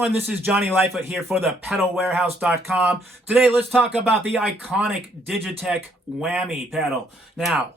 everyone, this is Jonni Lightfoot here for the pedalwarehouse.com. Today let's talk about the Iconic Digitech Whammy pedal. Now,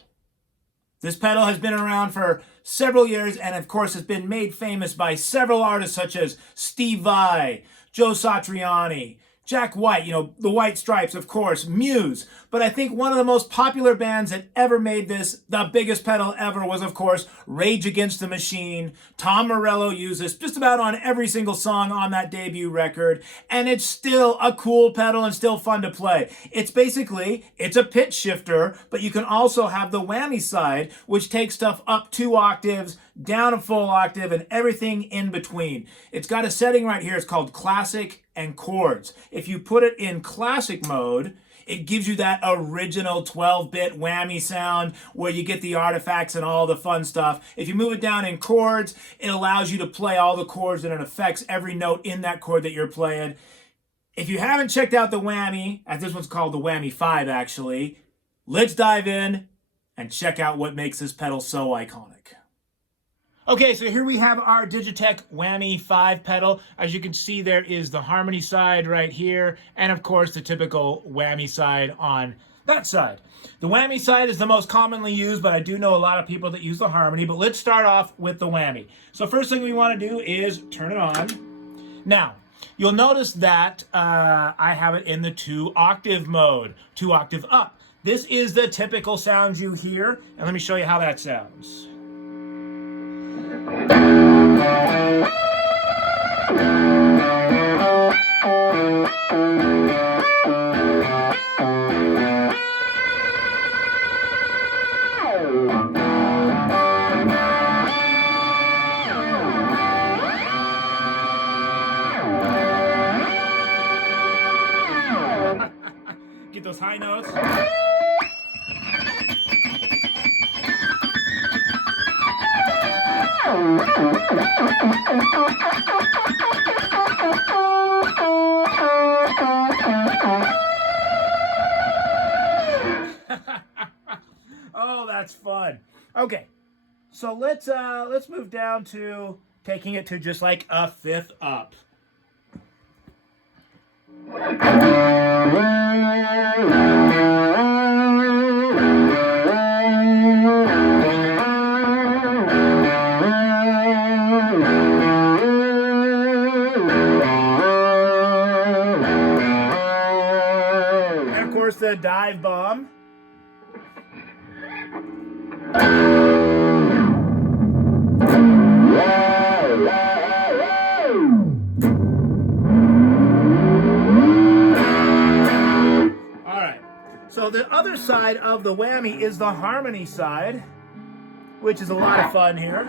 this pedal has been around for several years and of course has been made famous by several artists such as Steve Vai, Joe Satriani, Jack White, the White Stripes, of course, Muse. But I think one of the most popular bands that ever made this, the biggest pedal ever, was, of course, Rage Against the Machine. Tom Morello used this just about on every single song on that debut record. And it's still a cool pedal and still fun to play. It's a pitch shifter, but you can also have the whammy side, which takes stuff up 2 octaves, down a full octave, and everything in between. It's got a setting right here. It's called Classic and Chords. If you put it in classic mode, it gives you that original 12-bit whammy sound where you get the artifacts and all the fun stuff. If you move it down in chords, it allows you to play all the chords and it affects every note in that chord that you're playing. If you haven't checked out the whammy, as this one's called the Whammy 5 actually, let's dive in and check out what makes this pedal so iconic. Okay, so here we have our Digitech Whammy 5 pedal. As you can see, there is the harmony side right here, and of course the typical whammy side on that side. The whammy side is the most commonly used, but I do know a lot of people that use the harmony, but let's start off with the whammy. So first thing we want to do is turn it on. Now, you'll notice that I have it in the 2 octave mode, 2 octave up. This is the typical sound you hear, and let me show you how that sounds. Get those high notes. Oh, that's fun. Okay, so let's move down to taking it to just like a 5th up. And of course the dive bomb. So the other side of the whammy is the harmony side, which is a lot of fun here.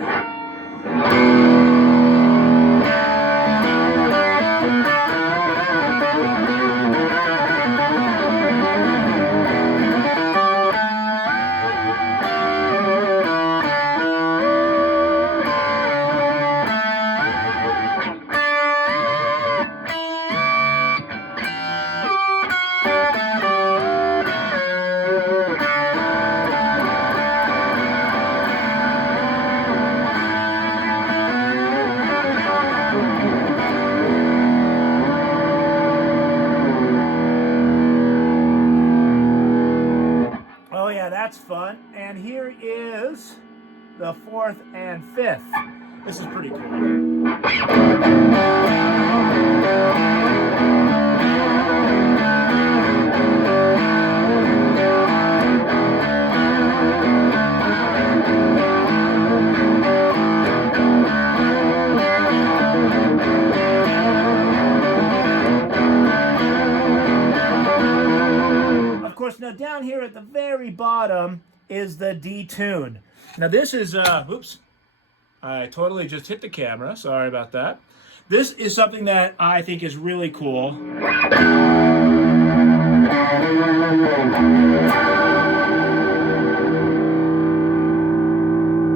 That's fun. And here is the 4th and 5th. This is pretty cool. Now down here at the very bottom is the D tune. Now this is, oops, I totally just hit the camera. Sorry about that. This is something that I think is really cool.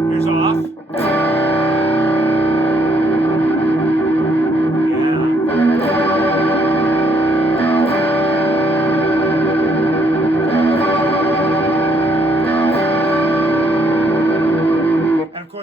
Here's off.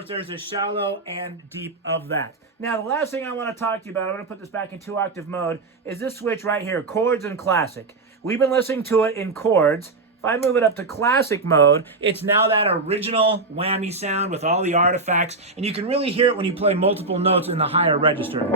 There's a shallow and deep of that. Now, the last thing I want to talk to you about, I'm going to put this back in 2-octave mode, is this switch right here, chords and classic. We've been listening to it in chords. If I move it up to classic mode, it's now that original whammy sound with all the artifacts, and you can really hear it when you play multiple notes in the higher register.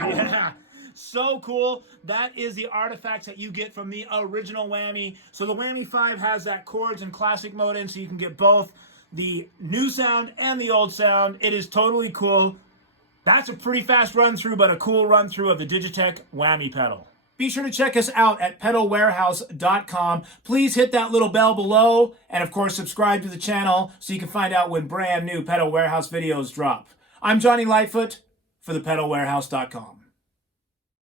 Yeah, so cool. That is the artifacts that you get from the original Whammy. So the Whammy 5 has that chords and classic mode in, so you can get both the new sound and the old sound. It is totally cool. That's a pretty fast run through, but a cool run through of the Digitech Whammy pedal. Be sure to check us out at pedalwarehouse.com. Please hit that little bell below, and of course subscribe to the channel so you can find out when brand new Pedal Warehouse videos drop. I'm Jonni Lightfoot for the pedalwarehouse.com.